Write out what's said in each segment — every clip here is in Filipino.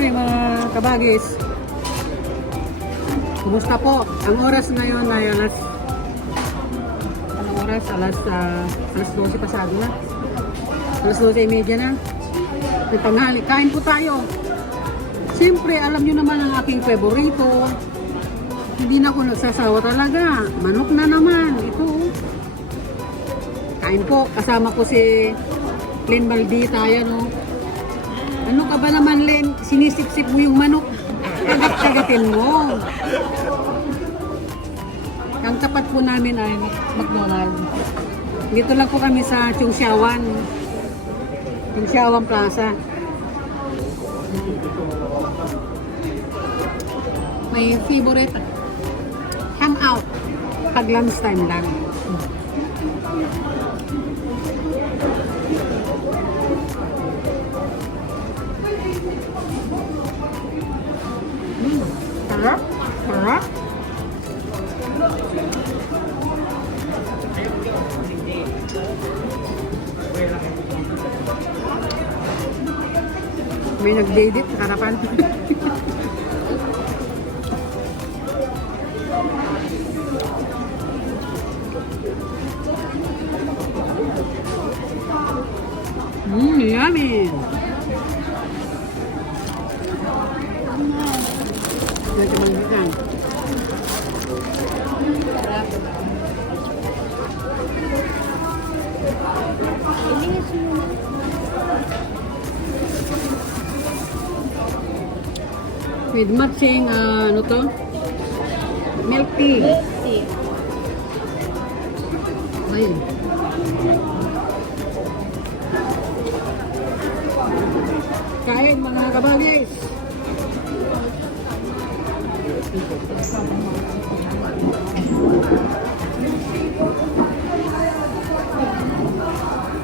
morning mga kabagis. Kumusta po? Ang oras ngayon ay anong oras? Alas 12 pasado na. Alas 12:30 na. May tanghali. Kain po tayo. Siyempre, alam nyo naman ang aking favorito. Hindi na ako nagsasawa talaga. Manok na naman. Ito. Kain po. Kasama ko si Len Maldita. Yan o. Ano ka ba naman, Len? Sinisip-sip mo yung manok. Kagat-kagatin mo. Ang tapat po namin ay McDonald's. Dito lang po kami sa Chungxiawan. Chungxiawan Plaza. May favorite hangout pag lunchtime lang. Sarap. Sarap. May nag-date sa harapan. Yummy! Ito mga with matching, ano to? Milk tea. Milk tea. Ayun. Kain mga kabagis.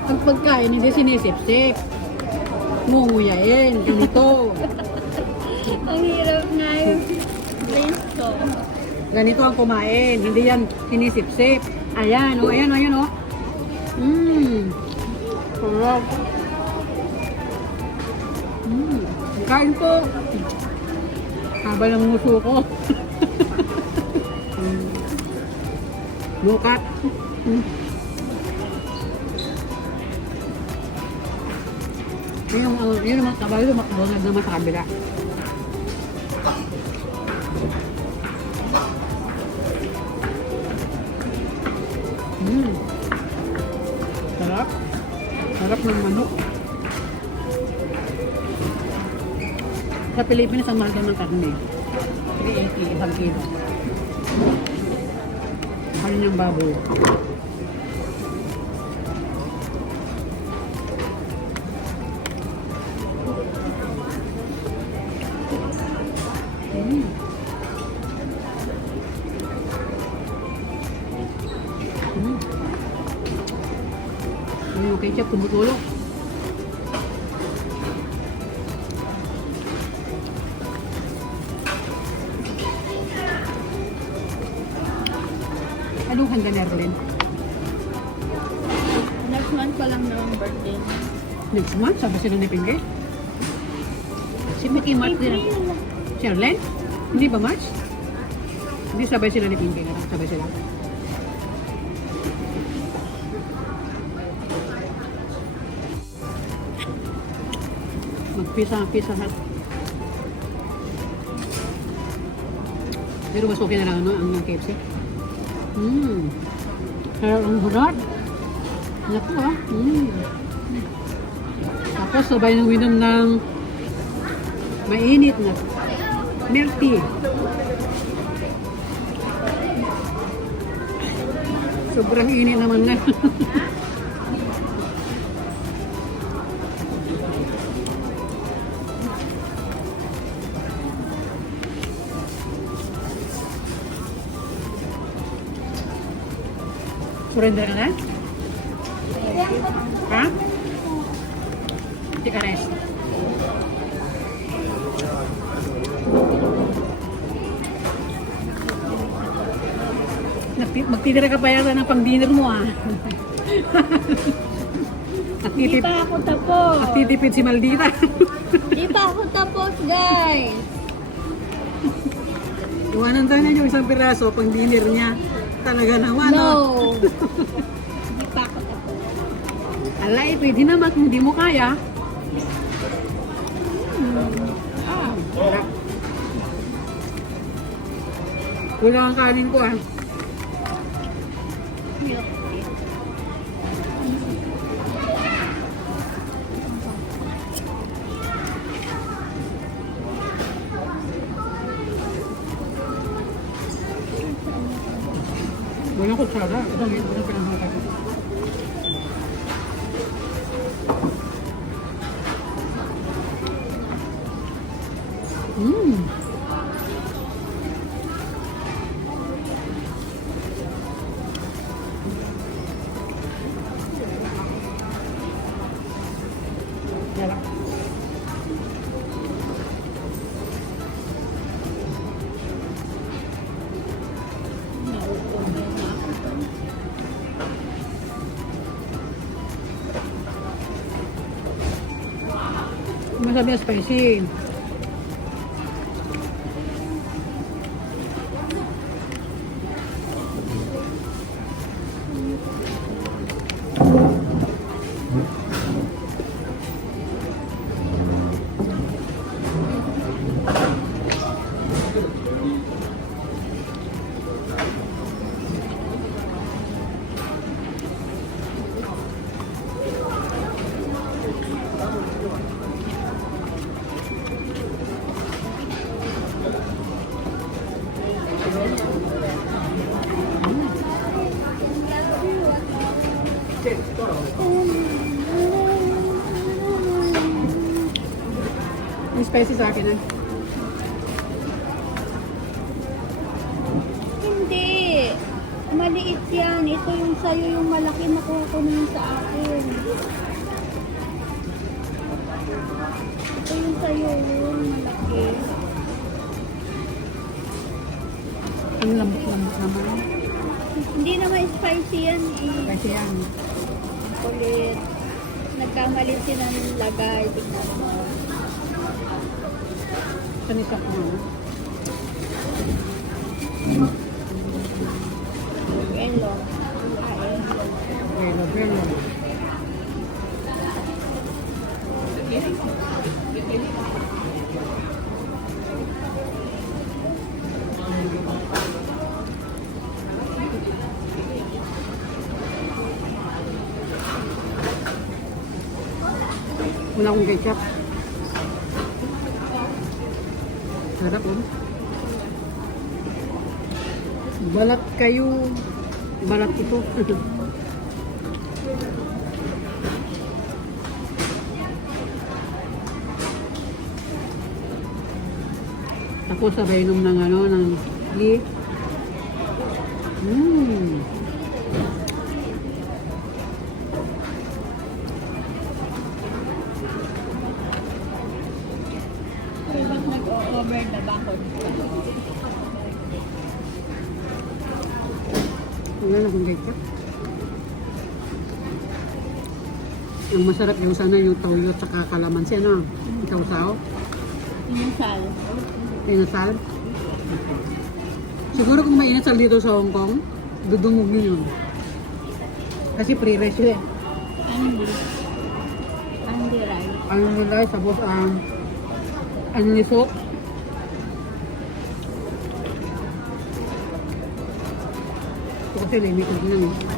Ang pagkain hindi sinisip-sip. Munguyain, ganito. Ang hirap nga yung brains ko. Ganito ang kumain, hindi yan sinisip-sip. Ayan, o, ayan, ayan, o. Sarap. Kain po. Haba ng muso ko. Lukat. Yun naman, kabalo McDonald's naman sa kabila. Sarap. Sarap ng manok. Sa Pilipinas, ang mahal daw ng karne. 380, isang kilo. Mahal niyang baboy. Yung ketchup, tumutulog. Anong handa na rin? Next month pa lang naman birthday. Next month? Sabi sila ni Pinggay? Si Mickey Mark din. Charlene? Hindi ba March? Hindi sabay sila ni Pinggay. Sabay sila. Mag-pisa hat. Pero mas okay na lang ang KFC. Sarap ang harap. Naku Tapos sabay nang winom ng mainit na milk tea. Sobrang init naman na. Surrender ka na? Ha? Hindi ka rest. Magtitira ka pa yata ng pang-dinner mo At Di titip, pa ako tapos. at titipid si Maldita. Di pa ako tapos, guys. Iwanan tayo yung isang piraso pang dinner niya. Talaga naman. No. Oh. Di pa ako tapos. Alay, pwede naman kung di mo kaya. Sarap. Kulang ang kanin ko ah. Milk tea. Walang kutsara. Ito ang pinahangkat ko. Mmm. Sarap. Nauupo na ako. Masabi na spicy. Yung spicy sa akin eh. Hindi. Maliit yan. Ito yung sa'yo, yung malaki. Nakuha ko na yung sa akin. Ito yung sa'yo, yung malaki. Ang lambot-lambot naman. Hindi naman spicy yan eh. Spicy yan. Kulit. Nagkamali sila ng lagay. Tignan mo. Sanisak mo. Elo. Elo. Velo, velo. Wala akong ketchup. Sarap oh. Balat kayo. Balat ito. Tapos sabay inom ng ano, ng tea. Mmm. Pero ba't nag-over na bakod? Wala na akong ketchup. Ang masarap yung sana yung toyo at saka kalamansi, ano? Itaw-saw. Inasal. Inasal. Siguro kung may inasal dito sa Hong Kong, dudumog yun. Kasi pre-rice yun eh. Andy. Andy rice. Ano nila, tapos ano ni soup. Ito kasi limited lang eh.